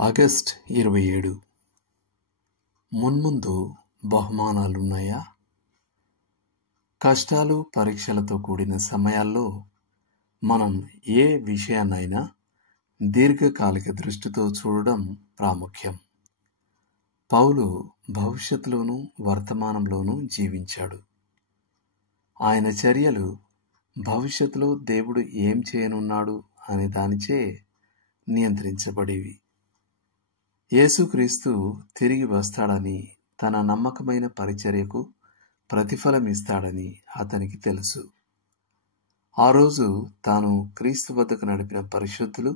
August 27 మున్ముందు బహుమానాలున్నాయా? కష్టాలు, పరీక్షలతో కూడిన సమయాల్లో మనం ఏ విషయాన్నైనా దీర్ఘకాలిక దృష్టితో చూడడం ప్రాముఖ్యం. పౌలు భవిష్యత్తులోనూ వర్తమానంలోనూ జీవించాడు. ఆయన చర్యలు భవిష్యత్తులో దేవుడు ఏం చేయనున్నాడు అనే దానిచే నియంత్రించబడేవి. యేసుక్రీస్తు తిరిగి వస్తాడని, తన నమ్మకమైన పరిచర్యకు ప్రతిఫలమిస్తాడని అతనికి తెలుసు. ఆ రోజు తాను క్రీస్తు వద్దకు నడిపిన పరిశుద్ధులు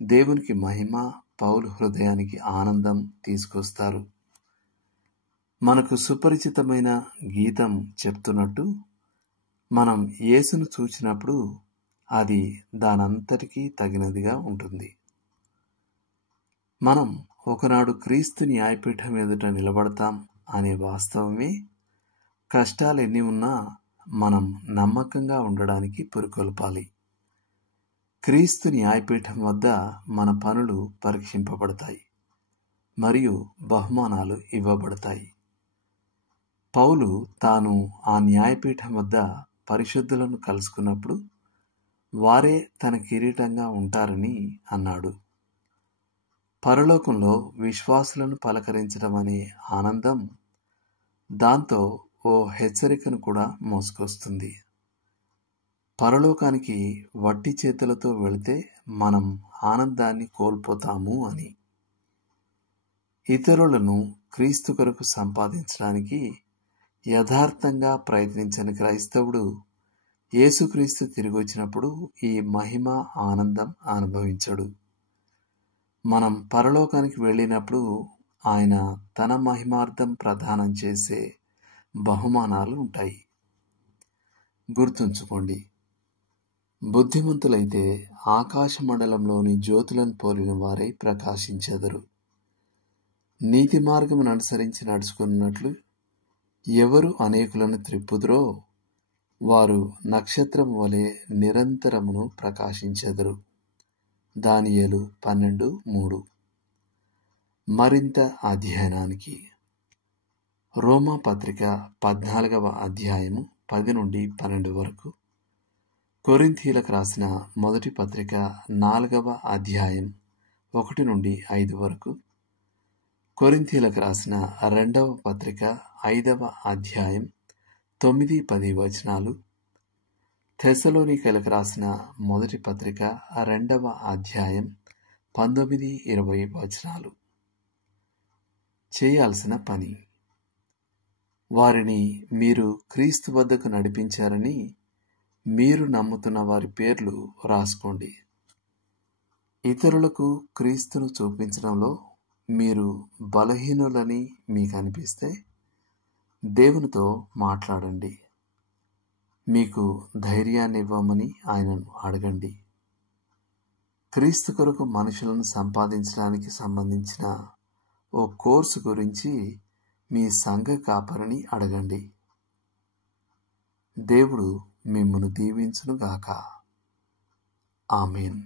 దేవునికి మహిమ, పౌలు హృదయానికి ఆనందం తీసుకొస్తారు. మనకు సుపరిచితమైన గీతం చెప్తున్నట్టు, మనం యేసును చూచినప్పుడు అది దానంతటికీ తగినదిగా ఉంటుంది. మనం ఒకనాడు క్రీస్తు న్యాయపీఠం ఎదుట నిలబడతాం అనే వాస్తవమే కష్టాలెన్ని ఉన్నా మనం నమ్మకంగా ఉండడానికి పురికొల్పాలి. క్రీస్తు న్యాయపీఠం వద్ద మన పనులు పరీక్షింపబడతాయి మరియు బహుమానాలు ఇవ్వబడతాయి. పౌలు తాను ఆ న్యాయపీఠం వద్ద పరిశుద్ధులను కలుసుకున్నప్పుడు వారే తన కిరీటంగా ఉంటారని అన్నాడు. పరలోకంలో విశ్వాసులను పలకరించడం అనే ఆనందం దాంతో ఓ హెచ్చరికను కూడా మోసుకొస్తుంది. పరలోకానికి వట్టి చేతులతో వెళితే మనం ఆనందాన్ని కోల్పోతాము అని. ఇతరులను క్రీస్తు కొరకు సంపాదించడానికి యథార్థంగా ప్రయత్నించని క్రైస్తవుడు యేసుక్రీస్తు తిరిగి వచ్చినప్పుడు ఈ మహిమ, ఆనందం అనుభవించడు. మనం పరలోకానికి వెళ్ళినప్పుడు ఆయన తన మహిమార్థం ప్రదానం చేసే బహుమానాలు ఉంటాయి. గుర్తుంచుకోండి, బుద్ధిమంతులైతే ఆకాశ మండలంలోని జ్యోతులను పోలిన వారై ప్రకాశించెదరు. నీతి మార్గమును అనుసరించి నడుచుకున్నట్లు ఎవరు అనేకులను త్రిప్పుదురో వారు నక్షత్రం వలె నిరంతరమును ప్రకాశించెదరు. దానియేలు 12:3. మరింత అధ్యయనానికి రోమా పత్రిక 14వ అధ్యాయము 10 నుండి 12 వరకు, కొరింథీలకు రాసిన మొదటి పత్రిక 4వ అధ్యాయం 1 నుండి 5 వరకు, కొరింథీలకు రాసిన 2వ పత్రిక 5వ అధ్యాయం 9-10 వచనాలు, థెస్సలోనికైలకు రాసిన మొదటి పత్రిక 2వ అధ్యాయం 19-20 వచనాలు. చేయాల్సిన పని: వారిని మీరు క్రీస్తు వద్దకు నడిపించారని మీరు నమ్ముతున్న వారి పేర్లు రాసుకోండి. ఇతరులకు క్రీస్తును చూపించడంలో మీరు బలహీనులని మీకు అనిపిస్తే దేవునితో మాట్లాడండి. మీకు ధైర్యాన్ని ఇవ్వమని ఆయనను అడగండి. క్రీస్తు కొరకు మనుషులను సంపాదించడానికి సంబంధించిన ఓ కోర్సు గురించి మీ సంఘ కాపరిని అడగండి. దేవుడు మిమ్మును దీవించునుగాక. ఆమేన్.